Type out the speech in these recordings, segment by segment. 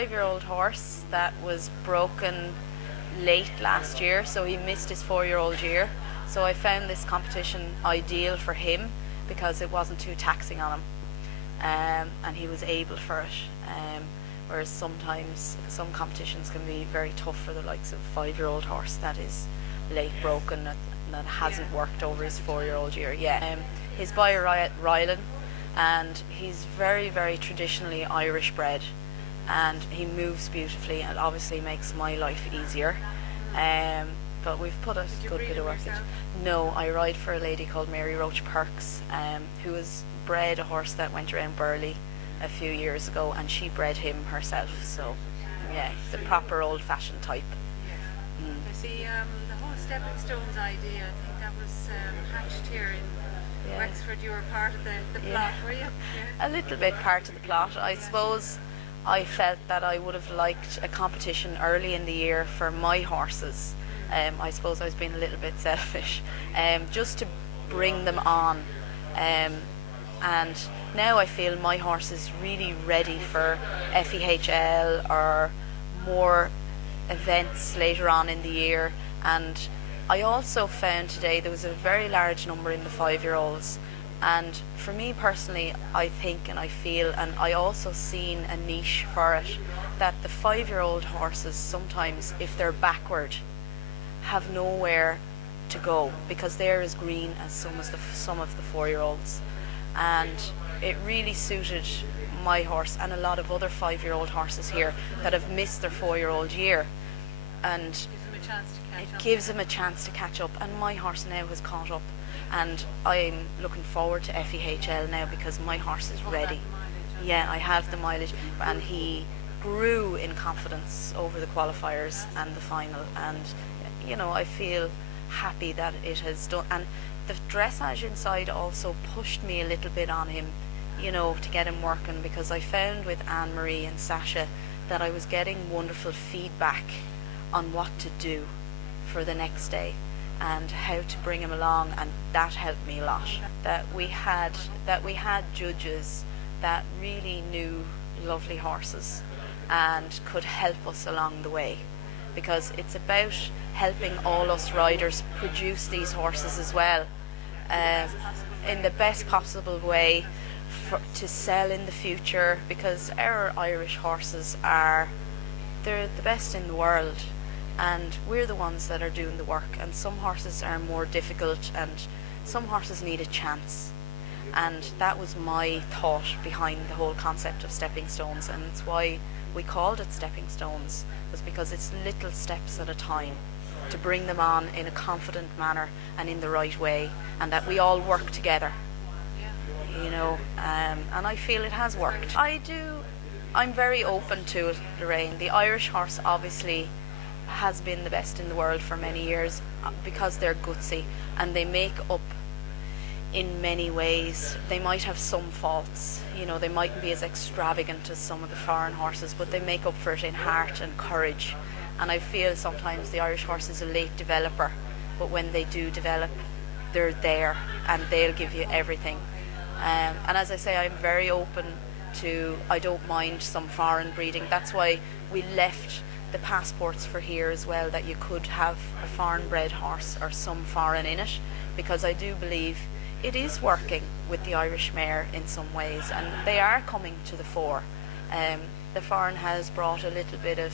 5-year-old horse that was broken late last year, so he missed his 4-year-old year. So I found this competition ideal for him because it wasn't too taxing on him, and he was able for it. Whereas sometimes some competitions can be very tough for the likes of a 5-year-old horse that is late broken, that hasn't worked over his 4-year-old year. He's by Rylan, and he's very, very traditionally Irish bred, and he moves beautifully and obviously makes my life easier. But we've put a good bit of work into it. No, I ride for a lady called Mary Roach Perks, who has bred a horse that went around Burley a few years ago, and she bred him herself. So yeah, the proper old-fashioned type. I see the whole stepping stones idea, I think that was hatched here in Wexford. You were part of the plot, were you? A little bit part of the plot. I suppose I felt that I would have liked a competition early in the year for my horses. I suppose I was being a little bit selfish, just to bring them on. And now I feel my horse is really ready for FEHL or more events later on in the year. And I also found today there was a very large number in the 5-year-olds, and for me personally, I think and I feel, and I also seen a niche for it, that the 5-year-old horses sometimes, if they're backward, have nowhere to go because they're as green as some of the 4-year-olds. And it really suited my horse and a lot of other 5-year-old horses here that have missed their 4-year-old year, and it gives them a chance to catch up. And my horse now has caught up, and I'm looking forward to FEHL now because my horse is ready. Yeah, I have the mileage, and he grew in confidence over the qualifiers and the final, and you know, I feel happy that it has done. And the dressage inside also pushed me a little bit on him, you know, to get him working, because I found with Anne-Marie and Sasha that I was getting wonderful feedback on what to do for the next day and how to bring him along, and that helped me a lot. That we had judges that really knew lovely horses and could help us along the way, because it's about helping all us riders produce these horses as well, in the best possible way to sell in the future, because our Irish horses they're the best in the world, and we're the ones that are doing the work. And some horses are more difficult, and some horses need a chance, and that was my thought behind the whole concept of stepping stones. And it's why we called it stepping stones, was because it's little steps at a time to bring them on in a confident manner and in the right way, and that we all work together, you know, and I feel it has worked. I'm very open to it, Lorraine. The Irish horse obviously has been the best in the world for many years because they're gutsy, and they make up in many ways. They might have some faults, you know, they mightn't be as extravagant as some of the foreign horses, but they make up for it in heart and courage. And I feel sometimes the Irish horse is a late developer, but when they do develop, they're there and they'll give you everything. And as I say, I'm very open to, I don't mind some foreign breeding. That's why we left the passports for here as well, that you could have a foreign bred horse or some foreign in it, because I do believe it is working with the Irish mare in some ways, and they are coming to the fore. The foreign has brought a little bit of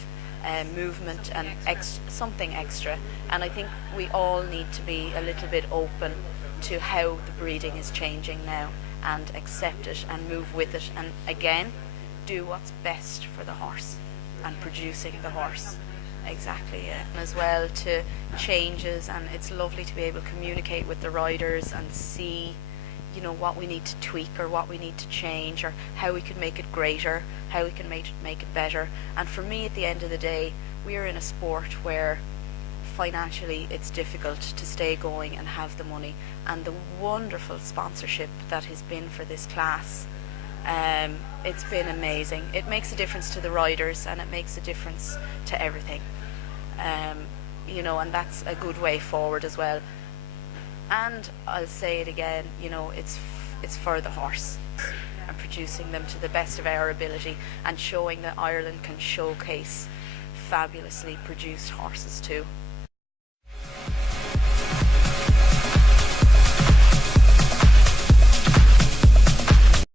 movement and something extra, and I think we all need to be a little bit open to how the breeding is changing now, and accept it and move with it, and again do what's best for the horse and producing the horse. Exactly, yeah. And as well to changes, and it's lovely to be able to communicate with the riders and see, you know, what we need to tweak or what we need to change, or how we can make it greater, how we can make it better. And for me, at the end of the day, we are in a sport where financially it's difficult to stay going and have the money, and the wonderful sponsorship that has been for this class, it's been amazing. It makes a difference to the riders, and it makes a difference to everything, you know, and that's a good way forward as well. And I'll say it again, you know, it's for the horse and producing them to the best of our ability and showing that Ireland can showcase fabulously produced horses too.